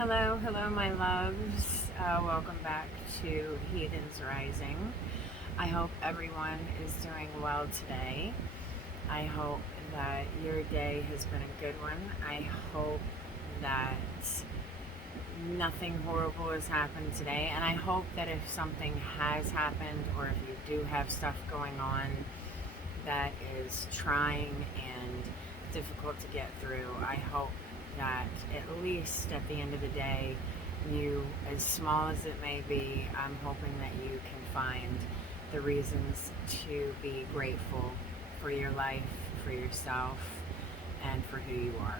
Hello, my loves. Welcome back to Heathens Rising. I hope everyone is doing well today. I hope that your day has been a good one. I hope that nothing horrible has happened today. And I hope that if something has happened or if you do have stuff going on that is trying and difficult to get through, I hope that at least at the end of the day, you, as small as it may be, I'm hoping that you can find the reasons to be grateful for your life, for yourself, and for who you are.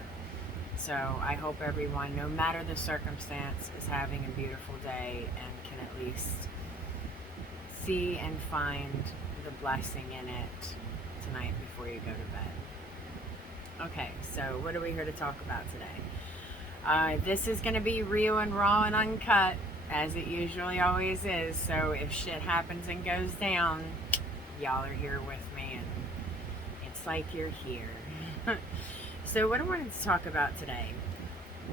So I hope everyone, no matter the circumstance, is having a beautiful day and can at least see and find the blessing in it tonight before you go to bed. Okay, so what are we here to talk about today? This is going to be real and raw and uncut, as it usually always is. So if shit happens and goes down, y'all are here with me, and it's like you're here. So what I wanted to talk about today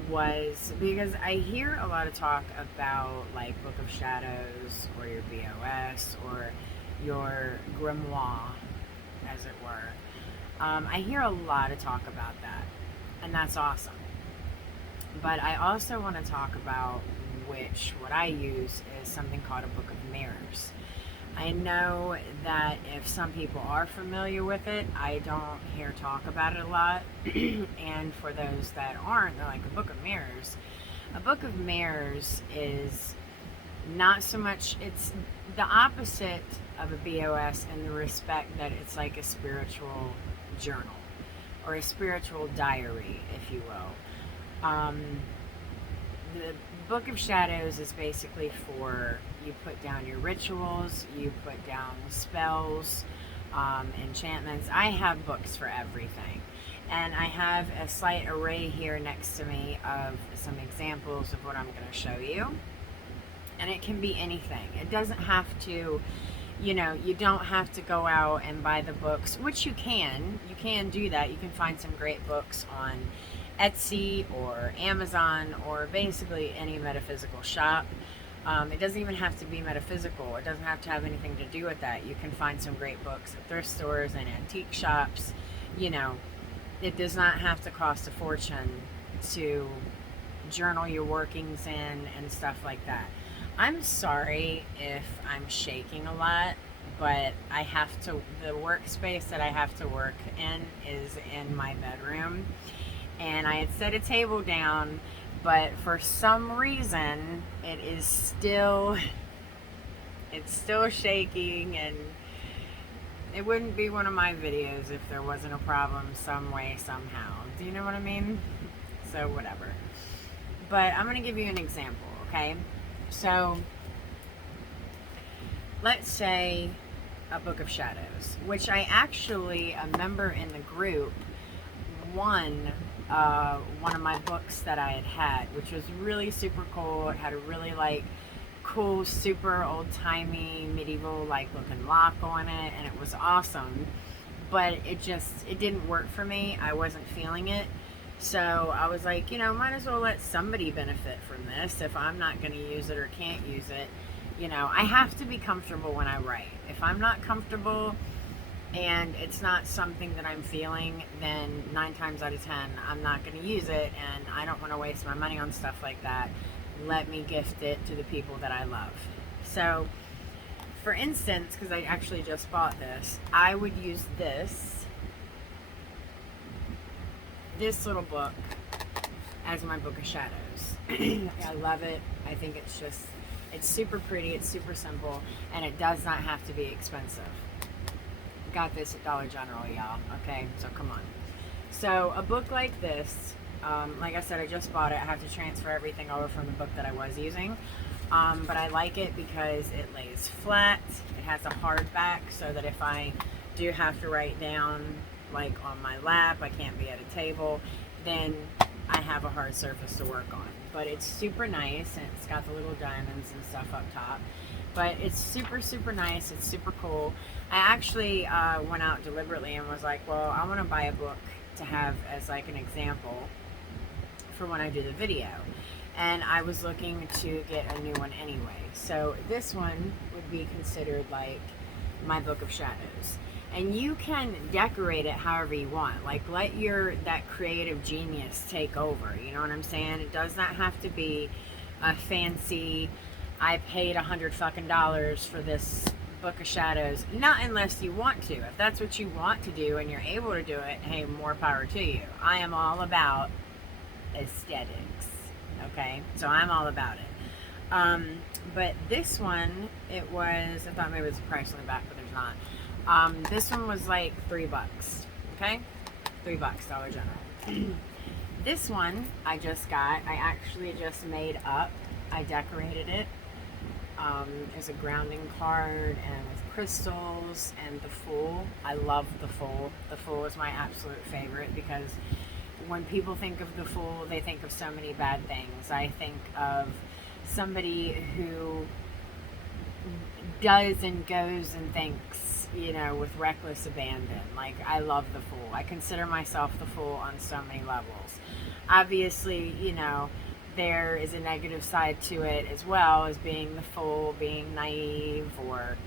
was because I hear a lot of talk about like Book of Shadows or your BOS or your grimoire, as it were. I hear a lot of talk about that, and that's awesome. But I also want to talk about what I use is something called a Book of Mirrors. I know that if some people are familiar with it, I don't hear talk about it a lot. And for those that aren't, they're like, a Book of Mirrors. A Book of Mirrors is not so much, it's the opposite of a BOS in the respect that it's like a spiritual journal or a spiritual diary, if you will. The Book of Shadows is basically for you put down your rituals, you put down spells, enchantments. I have books for everything. And I have a slight array here next to me of some examples of what I'm going to show you. And it can be anything. It doesn't have to, you don't have to go out and buy the books, which you can. You can do that. You can find some great books on Etsy or Amazon or basically any metaphysical shop. It doesn't even have to be metaphysical. It doesn't have to have anything to do with that. You can find some great books at thrift stores and antique shops. It does not have to cost a fortune to journal your workings in and stuff like that. I'm sorry if I'm shaking a lot, but I have to, the workspace that I have to work in is in my bedroom. And I had set a table down, but for some reason it's still shaking, and it wouldn't be one of my videos if there wasn't a problem some way, somehow. Do you know what I mean? So whatever. But I'm going to give you an example, okay? So let's say a Book of Shadows, which I actually, a member in the group, won one of my books that I had, which was really super cool. It had a really cool, super old-timey, medieval looking lock on it, and it was awesome. But it didn't work for me. I wasn't feeling it. So I was like, might as well let somebody benefit from this if I'm not going to use it or can't use it. I have to be comfortable when I write. If I'm not comfortable and it's not something that I'm feeling, then 9 times out of 10, I'm not going to use it, and I don't want to waste my money on stuff like that. Let me gift it to the people that I love. So, for instance, because I actually just bought this, I would use this little book as my Book of Shadows. I love it. I think it's super pretty, it's super simple, and it does not have to be expensive. Got this at Dollar General, y'all. Okay, so come on. So a book like this, like I said, I just bought it. I have to transfer everything over from the book that I was using. But I like it because it lays flat. It has a hardback so that if I do have to write down on my lap, I can't be at a table, then I have a hard surface to work on. But it's super nice, and it's got the little diamonds and stuff up top. But it's super, super nice. It's super cool. I actually went out deliberately and was like, well, I want to buy a book to have as an example for when I do the video. and I was looking to get a new one anyway. So this one would be considered like my Book of Shadows. And you can decorate it however you want. Like, let that creative genius take over. You know what I'm saying? It does not have to be a fancy, I paid $100 for this Book of Shadows. Not unless you want to. If that's what you want to do and you're able to do it, hey, more power to you. I am all about aesthetics. Okay? So I'm all about it. But this one, I thought maybe it was a price on the back, but there's not. This one was like $3. Okay? $3, Dollar General. This one I actually just made up. I decorated it. There's a grounding card and with crystals and the Fool. I love the Fool. The Fool is my absolute favorite because when people think of the Fool, they think of so many bad things. I think of somebody who does and goes and thinks, with reckless abandon. Like, I love the Fool. I consider myself the Fool on so many levels. Obviously, there is a negative side to it as well, as being the fool, being naive, or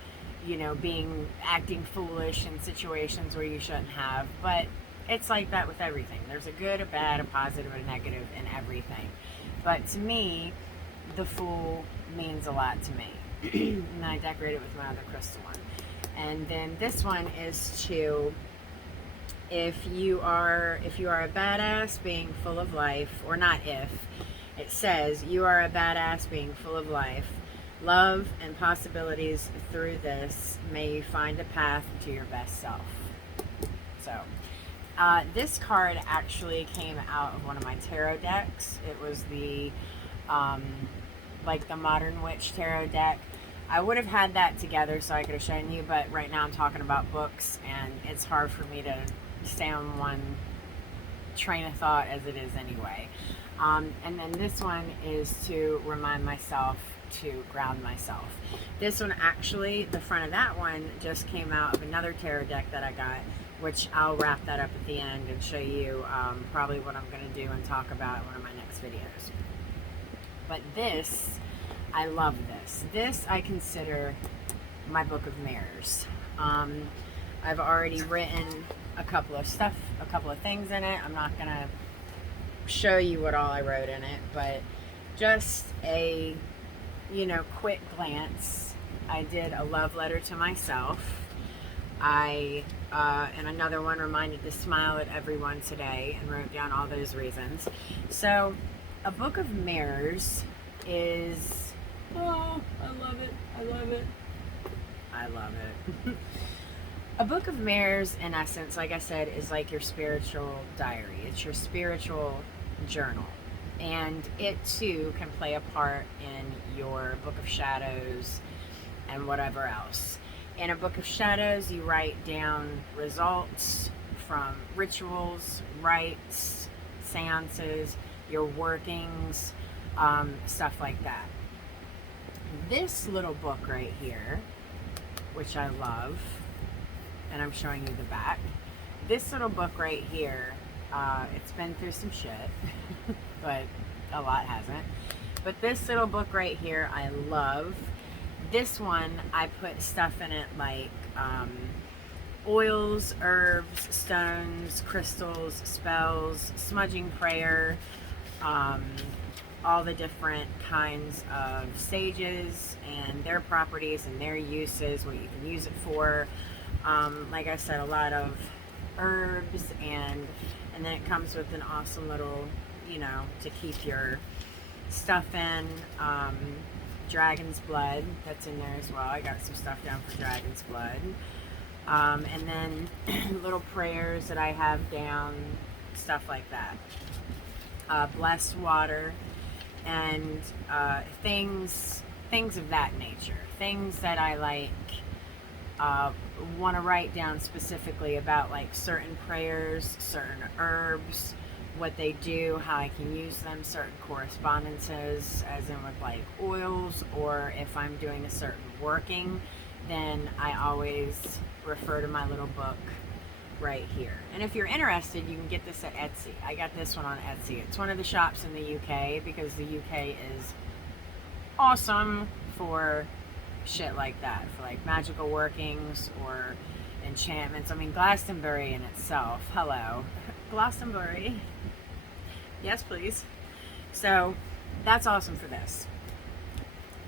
acting foolish in situations where you shouldn't have. But it's like that with everything. There's a good, a bad, a positive, a negative in everything. But to me, the Fool means a lot to me. And I decorate it with my other crystal one. And then this one is if you are a badass being full of life, or not if, it says you are a badass being full of life, love and possibilities through this, may you find a path to your best self. So this card actually came out of one of my tarot decks. It was the like the Modern Witch tarot deck. I would have had that together so I could have shown you, but right now I'm talking about books and it's hard for me to stay on one train of thought as it is anyway. And then this one is to remind myself to ground myself. This one actually, the front of that one just came out of another tarot deck that I got, which I'll wrap that up at the end and show you probably what I'm going to do and talk about in one of my next videos. But this, I love this. This I consider my Book of Mirrors. I've already written a couple of things in it. I'm not going to show you what all I wrote in it, but just a quick glance. I did a love letter to myself. And another one, reminded to smile at everyone today, and wrote down all those reasons. So a Book of Mirrors is, oh, I love it. A Book of Mirrors, in essence, like I said, is like your spiritual diary. It's your spiritual journal. And it too can play a part in your Book of Shadows and whatever else. In a Book of Shadows, you write down results from rituals, rites, seances, your workings, stuff like that. This little book right here, which I love, and I'm showing you the back. This little book right here, it's been through some shit, but a lot hasn't. But this little book right here, I love. This one, I put stuff in it like oils, herbs, stones, crystals, spells, smudging prayer, all the different kinds of sages and their properties and their uses, what you can use it for. Like I said, a lot of herbs, and then it comes with an awesome little, to keep your stuff in. Dragon's blood, that's in there as well. I got some stuff down for dragon's blood. And then little prayers that I have down, stuff like that. Blessed water, and things of that nature. Things that I like want to write down specifically about, like certain prayers, certain herbs, what they do, how I can use them, certain correspondences, as in with like oils, or if I'm doing a certain working, then I always refer to my little book right here. And if you're interested, you can get this at Etsy. I got this one on Etsy. It's one of the shops in the UK because the UK is awesome for shit like that, for like magical workings or enchantments. I mean, Glastonbury in itself. Hello. Glastonbury. Yes, please. So that's awesome for this.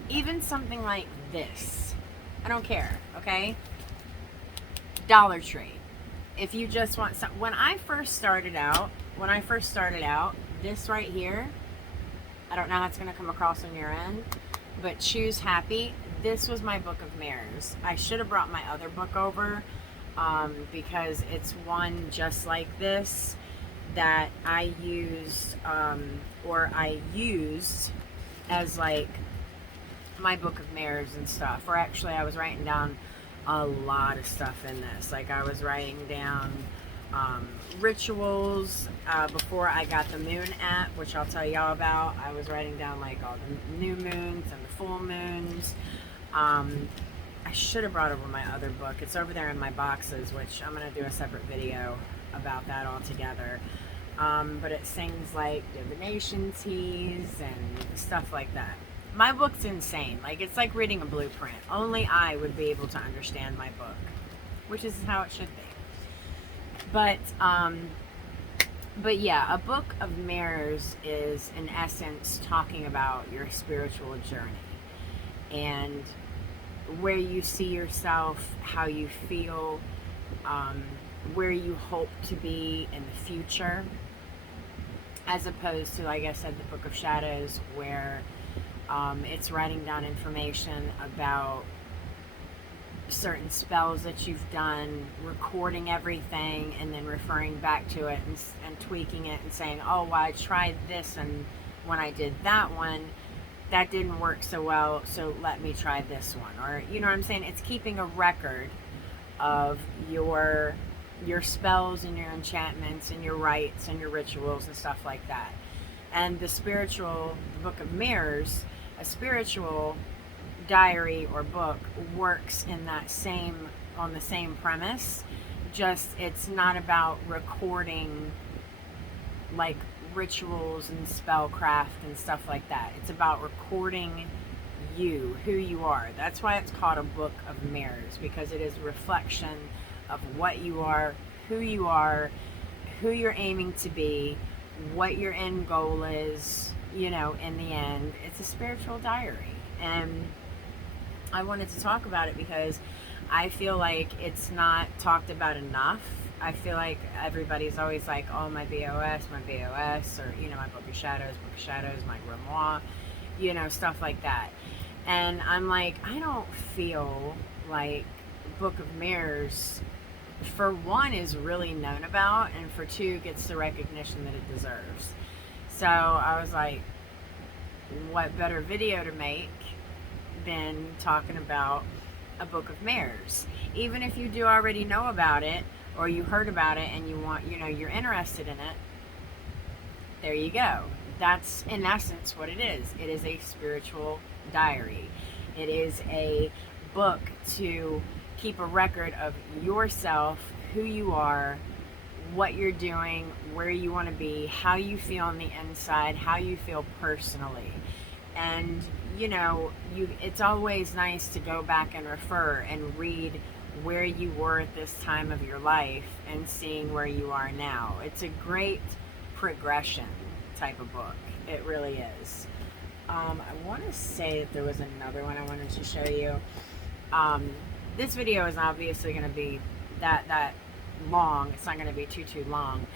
Even something like this, I don't care, okay? Dollar Tree. If you just want some, when I first started out, this right here, I don't know how it's going to come across on your end, but Choose Happy, this was my book of mirrors. I should have brought my other book over because it's one just like this that I used as like my book of mirrors and stuff. Or actually I was writing down a lot of stuff in this. Like I was writing down rituals before I got the moon app, which I'll tell y'all about. I was writing down like all the new moons and the full moons. I should have brought over my other book. It's over there in my boxes, which I'm going to do a separate video about that altogether. But it sings like divination teas and stuff like that. My book's insane. Like, it's like reading a blueprint. Only I would be able to understand my book, which is how it should be. But yeah, a book of mirrors is in essence talking about your spiritual journey and where you see yourself, how you feel, where you hope to be in the future, as opposed to, like I said, the Book of Shadows, where it's writing down information about certain spells that you've done, recording everything, and then referring back to it and tweaking it and saying, oh, well, I tried this, and when I did that one, that didn't work so well, so let me try this one. Or, you know what I'm saying? It's keeping a record of your spells and your enchantments and your rites and your rituals and stuff like that. And the Book of Mirrors, a spiritual diary or book, works in that on the same premise. Just it's not about recording like rituals and spellcraft and stuff like that. It's about recording you, who you are. That's why it's called a Book of Mirrors, because it is a reflection of what you are, who you're aiming to be, what your end goal is, you know, in the end. It's a spiritual diary. And I wanted to talk about it because I feel like it's not talked about enough. I feel like everybody's always like, oh, my BOS, or, you know, my Book of Shadows, my grimoire, you know, stuff like that. And I'm like, I don't feel like Book of Mirrors, for one, is really known about, and for two, gets the recognition that it deserves. So I was like, what better video to make than talking about a Book of Mirrors? Even if you do already know about it, or you heard about it and you want, you know, you're interested in it, there you go. That's in essence what it is. It is a spiritual diary. It is a book to keep a record of yourself, who you are, what you're doing, where you want to be, how you feel on the inside, how you feel personally. And, you know, it's always nice to go back and refer and read where you were at this time of your life and seeing where you are now. It's a great progression type of book. It really is. I want to say that there was another one I wanted to show you. This video is obviously going to be that long. It's not going to be too long.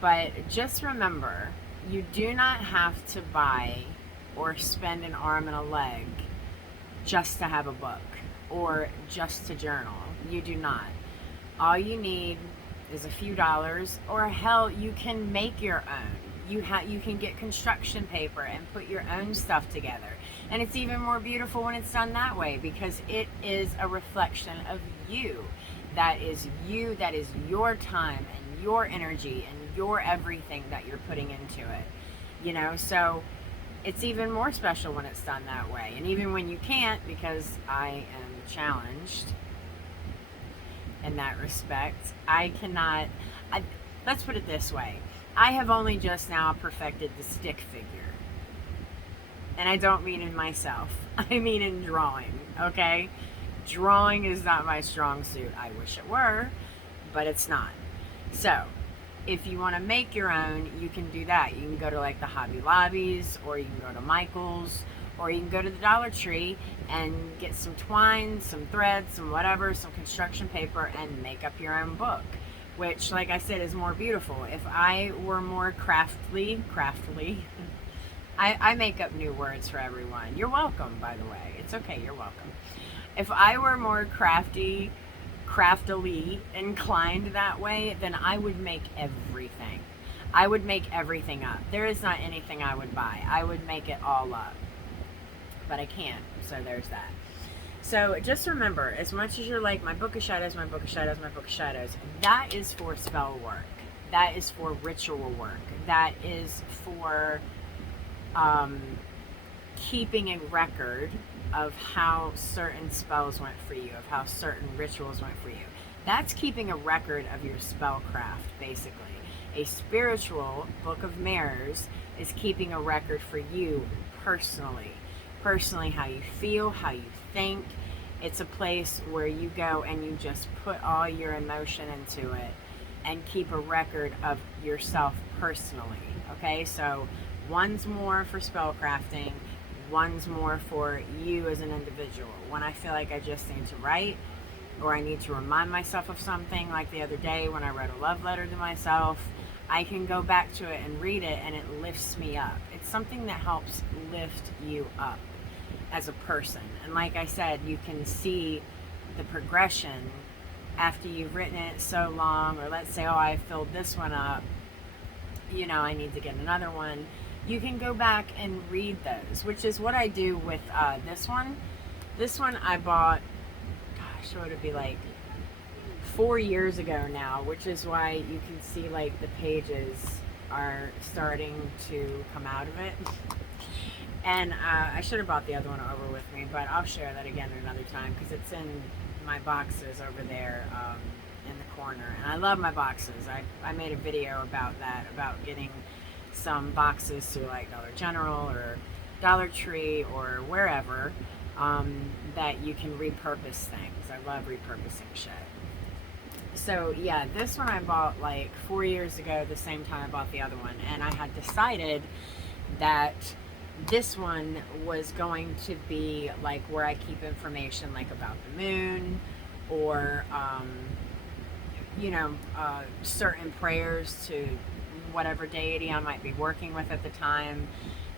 But just remember, you do not have to buy or spend an arm and a leg just to have a book or just to journal. You do not. All you need is a few dollars, or hell, you can make your own. You can get construction paper and put your own stuff together. And it's even more beautiful when it's done that way, because it is a reflection of you. That is you, that is your time and your energy and your everything that you're putting into it. You know, so it's even more special when it's done that way. And even when you can't, because I am challenged, in that respect. I cannot, I, let's put it this way. I have only just now perfected the stick figure. And I don't mean in myself. I mean in drawing, okay? Drawing is not my strong suit. I wish it were, but it's not. So, if you want to make your own, you can do that. You can go to like the Hobby Lobbies, or you can go to Michael's, or you can go to the Dollar Tree and get some twine, some thread, some whatever, some construction paper, and make up your own book. Which, like I said, is more beautiful. If I were more craftily, I make up new words for everyone. You're welcome, by the way. It's okay, you're welcome. If I were more craftily inclined that way, then I would make everything. I would make everything up. There is not anything I would buy. I would make it all up. But I can't, so there's that. So just remember, as much as you're like, my book of shadows, my book of shadows, my book of shadows, that is for spell work. That is for ritual work. That is for keeping a record of how certain spells went for you, of how certain rituals went for you. That's keeping a record of your spellcraft, basically. A spiritual book of mirrors is keeping a record for you personally. Personally, how you feel, how you think. It's a place where you go and you just put all your emotion into it and keep a record of yourself personally. Okay, so one's more for spellcrafting, one's more for you as an individual. When I feel like I just need to write, or I need to remind myself of something, like the other day when I wrote a love letter to myself, I can go back to it and read it, and it lifts me up. It's something that helps lift you up as a person. And like I said, you can see the progression after you've written it so long, or let's say, oh, I filled this one up, you know, I need to get another one. You can go back and read those, which is what I do with this one. This one I bought, gosh, what would it be, like 4 years ago now, which is why you can see like the pages are starting to come out of it. And I should have brought the other one over with me, but I'll share that again another time because it's in my boxes over there in the corner. And I love my boxes. I made a video about that, about getting some boxes to like Dollar General or Dollar Tree or wherever that you can repurpose things. I love repurposing shit. So yeah, this one I bought like 4 years ago, the same time I bought the other one. And I had decided that this one was going to be like where I keep information like about the moon, or you know, certain prayers to whatever deity I might be working with at the time.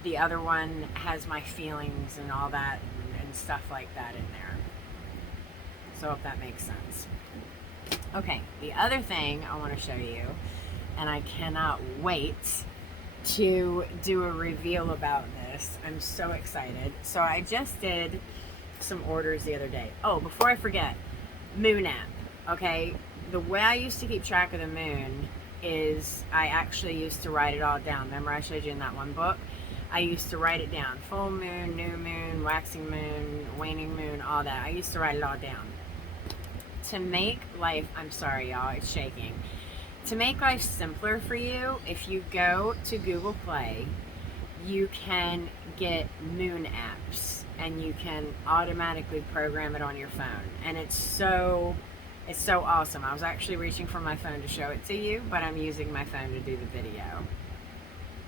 The other one has my feelings and all that and stuff like that in there. So if that makes sense. Okay, the other thing I want to show you, and I cannot wait to do a reveal about this. I'm so excited. So I just did some orders the other day. Oh, before I forget, moon app. Okay, the way I used to keep track of the moon is I actually used to write it all down. Remember I showed you in that one book? I used to write it down. Full moon, new moon, waxing moon, waning moon, all that. I used to write it all down. To make life, I'm sorry y'all, it's shaking. To make life simpler for you, if you go to Google Play, you can get moon apps and you can automatically program it on your phone. And it's so awesome. I was actually reaching for my phone to show it to you, but I'm using my phone to do the video.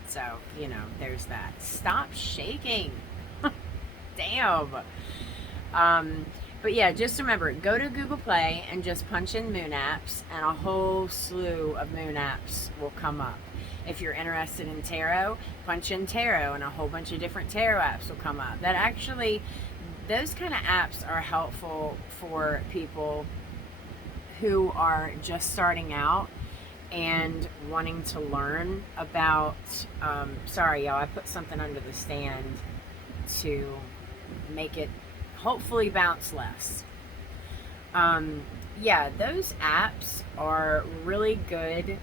So, you know, there's that. Stop shaking. Damn. But yeah, just remember, go to Google Play and just punch in moon apps, and a whole slew of moon apps will come up. If you're interested in tarot, punch in tarot, and a whole bunch of different tarot apps will come up. That actually, those kind of apps are helpful for people who are just starting out and wanting to learn about, sorry y'all, I put something under the stand to make it hopefully bounce less. Yeah, those apps are really good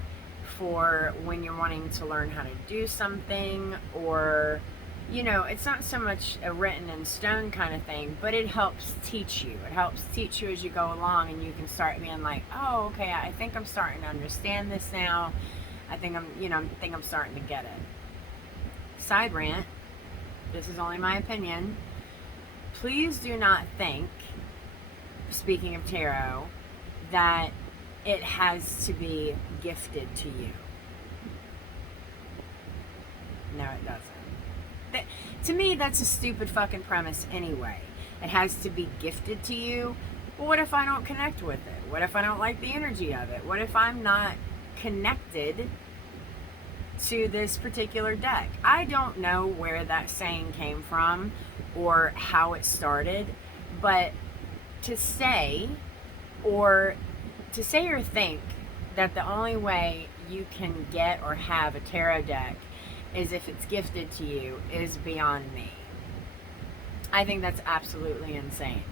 for when you're wanting to learn how to do something, or you know, it's not so much a written in stone kind of thing, but it helps teach you. It helps teach you as you go along, and you can start being like, oh, okay, I think I'm starting to understand this now. I think I'm starting to get it. Side rant. This is only my opinion. Please do not think, speaking of tarot, that it has to be gifted to you. No, it doesn't. To me, that's a stupid fucking premise anyway. It has to be gifted to you. Well, what if I don't connect with it? What if I don't like the energy of it? What if I'm not connected to this particular deck? I don't know where that saying came from or how it started, but to say or think that the only way you can get or have a tarot deck is if it's gifted to you is beyond me. I think that's absolutely insane.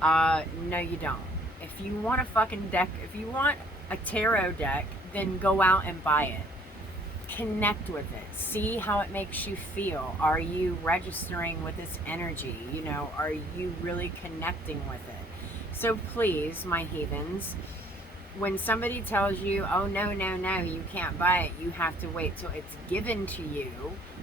No, you don't. If you want a fucking deck, if you want a tarot deck, then go out and buy it. Connect with it. See how it makes you feel. Are you registering with its energy? You know, are you really connecting with it? So please, my heathens, when somebody tells you, oh, no, you can't buy it, you have to wait till it's given to you.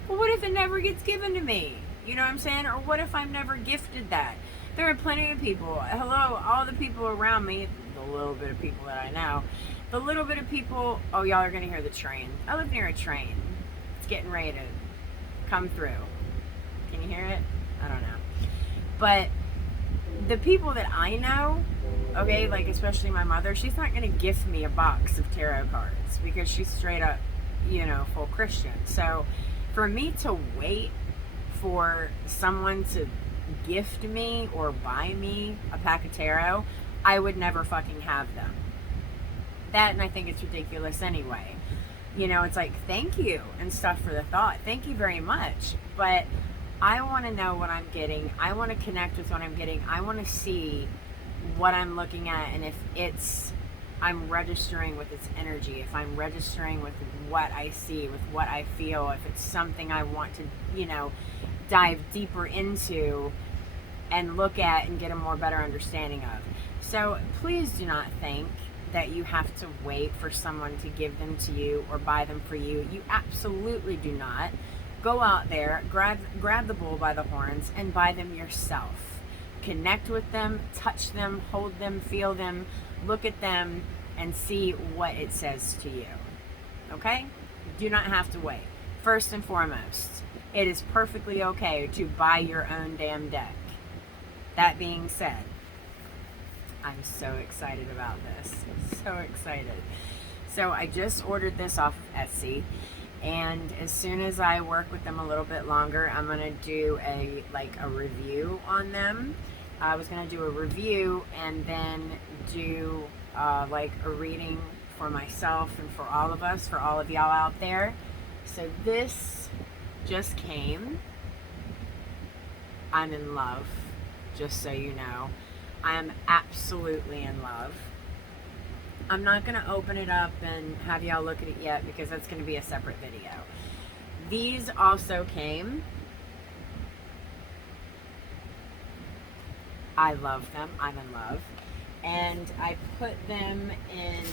Well, what if it never gets given to me? You know what I'm saying? Or what if I'm never gifted that? There are plenty of people. Hello, all the people around me, the little bit of people that I know, the little bit of people, oh, y'all are going to hear the train. I live near a train. It's getting ready to come through. Can you hear it? I don't know. But the people that I know, okay, like especially my mother, she's not going to gift me a box of tarot cards because she's straight up, you know, full Christian. So for me to wait for someone to gift me or buy me a pack of tarot, I would never fucking have them. That, and I think it's ridiculous anyway. You know, it's like, thank you and stuff for the thought. Thank you very much. But I want to know what I'm getting. I want to connect with what I'm getting. I want to see what I'm looking at, and if I'm registering with its energy, if I'm registering with what I see, with what I feel, if it's something I want to, you know, dive deeper into and look at and get a more better understanding of. So please do not think that you have to wait for someone to give them to you or buy them for you. You absolutely do not. Go out there, grab the bull by the horns and buy them yourself. Connect with them, touch them, hold them, feel them, look at them, and see what it says to you. Okay? Do not have to wait. First and foremost, it is perfectly okay to buy your own damn deck. That being said, I'm so excited about this. So excited. So I just ordered this off of Etsy, and as soon as I work with them a little bit longer, I'm gonna do a review on them. I was gonna do a review and then do a reading for myself and for all of us, for all of y'all out there. So this just came. I'm in love, just so you know. I am absolutely in love. I'm not going to open it up and have y'all look at it yet because that's going to be a separate video. These also came. I love them. I'm in love. And I put them in,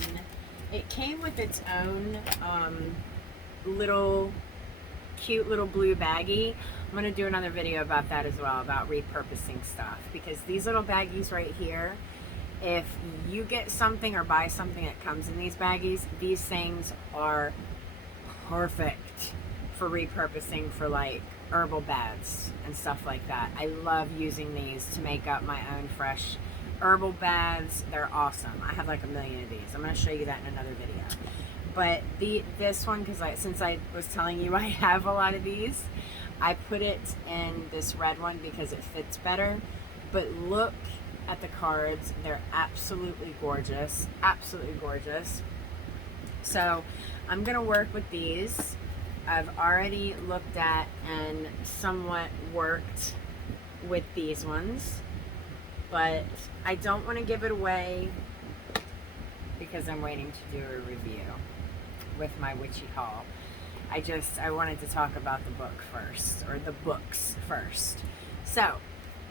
it came with its own cute little blue baggie. I'm going to do another video about that as well, about repurposing stuff, because these little baggies right here, if you get something or buy something that comes in these baggies, these things are perfect for repurposing for herbal baths and stuff like that. I love using these to make up my own fresh herbal baths. They're awesome. I have a million of these. I'm going to show you that in another video. But this one, because since I was telling you I have a lot of these, I put it in this red one because it fits better. But look at the cards. They're absolutely gorgeous. Absolutely gorgeous. So I'm going to work with these. I've already looked at and somewhat worked with these ones. But I don't want to give it away because I'm waiting to do a review with my witchy haul. I wanted to talk about the book first, or the books first. So,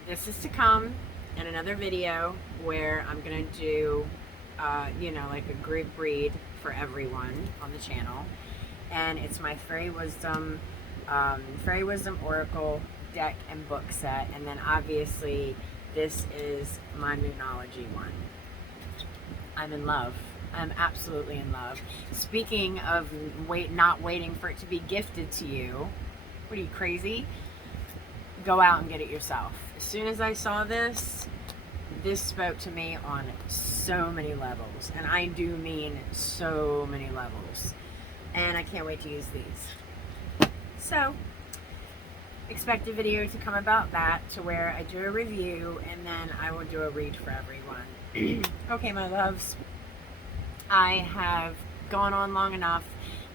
this is to come in another video where I'm going to do, like a group read for everyone on the channel. And it's my Fairy Wisdom Oracle deck and book set. And then obviously this is my Moonology one. I'm in love. I'm absolutely in love. Speaking of not waiting for it to be gifted to you, what are you, crazy? Go out and get it yourself. As soon as I saw this spoke to me on so many levels, and I do mean so many levels, and I can't wait to use these. So expect a video to come about that, to where I do a review and then I will do a read for everyone. Okay, my loves, I have gone on long enough.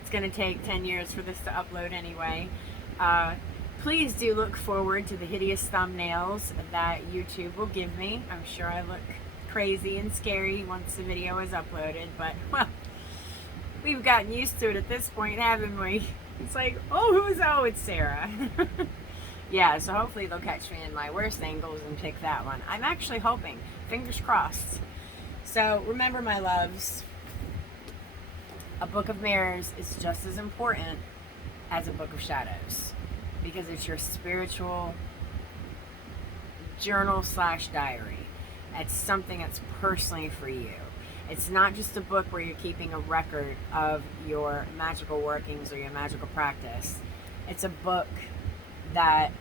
It's going to take 10 years for this to upload anyway. Please do look forward to the hideous thumbnails that YouTube will give me. I'm sure I look crazy and scary once the video is uploaded, but, well, we've gotten used to it at this point, haven't we? It's like, oh, it's Sarah. Yeah, so hopefully they'll catch me in my worst angles and pick that one. I'm actually hoping. Fingers crossed. So, remember, my loves, a Book of Mirrors is just as important as a Book of Shadows, because it's your spiritual journal / diary. It's something that's personally for you. It's not just a book where you're keeping a record of your magical workings or your magical practice. It's a book that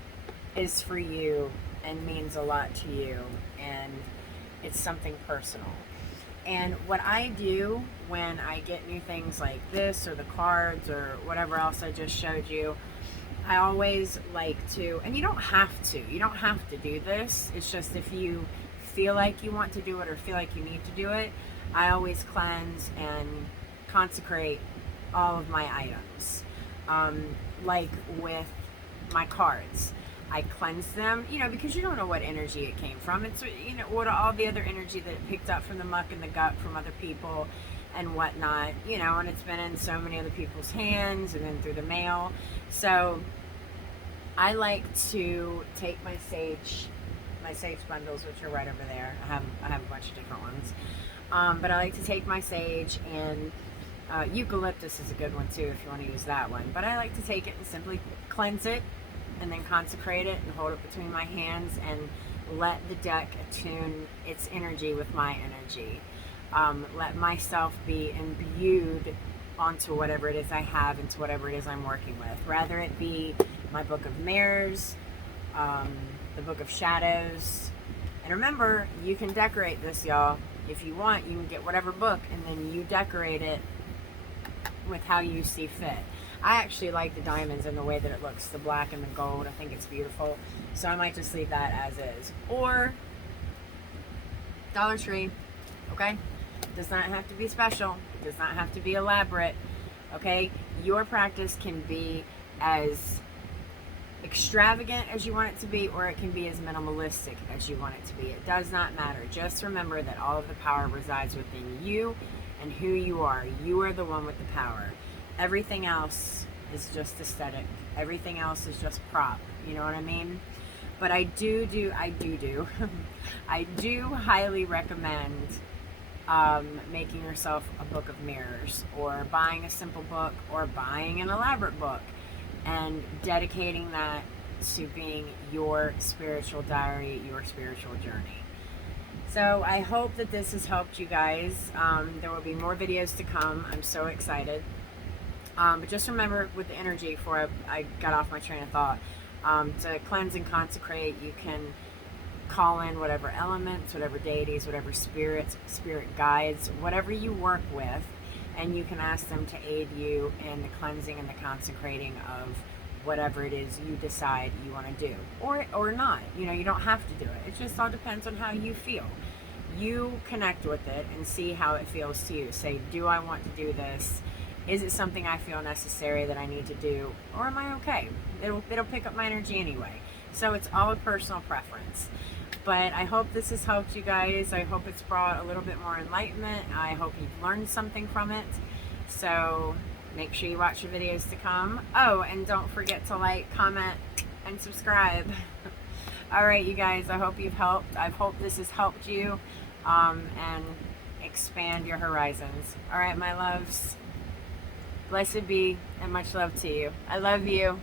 is for you and means a lot to you, and it's something personal. And what I do when I get new things like this, or the cards, or whatever else I just showed you, I always like to, and you don't have to do this, it's just if you feel like you want to do it or feel like you need to do it, I always cleanse and consecrate all of my items. Like with my cards, I cleanse them, because you don't know what energy it came from. It's, what all the other energy that it picked up from the muck and the gut from other people and whatnot, and it's been in so many other people's hands and then through the mail. So I like to take my sage bundles, which are right over there. I have a bunch of different ones. But I like to take my sage, and eucalyptus is a good one too if you want to use that one. But I like to take it and simply cleanse it, and then consecrate it and hold it between my hands and let the deck attune its energy with my energy. Let myself be imbued onto whatever it is I have, into whatever it is I'm working with. Rather it be my Book of Mirrors, the Book of Shadows. And remember, you can decorate this, y'all. If you want, you can get whatever book and then you decorate it with how you see fit. I actually like the diamonds and the way that it looks, the black and the gold. I think it's beautiful. So I might just leave that as is. Or Dollar Tree, okay? It does not have to be special. It does not have to be elaborate, okay? Your practice can be as extravagant as you want it to be, or it can be as minimalistic as you want it to be. It does not matter. Just remember that all of the power resides within you and who you are. You are the one with the power. Everything else is just aesthetic. Everything else is just prop. You know what I mean? But I do I do highly recommend making yourself a Book of Mirrors, or buying a simple book, or buying an elaborate book, and dedicating that to being your spiritual diary, your spiritual journey. So I hope that this has helped you guys. There will be more videos to come. I'm so excited. But just remember, with the energy, before I got off my train of thought, to cleanse and consecrate, you can call in whatever elements, whatever deities, whatever spirits, spirit guides, whatever you work with, and you can ask them to aid you in the cleansing and the consecrating of whatever it is you decide you want to do, or not. You don't have to do it. It just all depends on how you feel. You connect with it and see how it feels to you. Say, do I want to do this? Is it something I feel necessary that I need to do, or am I okay? It'll pick up my energy anyway. So it's all a personal preference. But I hope this has helped you guys. I hope it's brought a little bit more enlightenment. I hope you've learned something from it. So Make sure you watch the videos to come. Oh, and don't forget to like, comment, and subscribe. All right, you guys, I hope you've helped. I hope this has helped you and expand your horizons. All right, my loves. Blessed be and much love to you. I love you.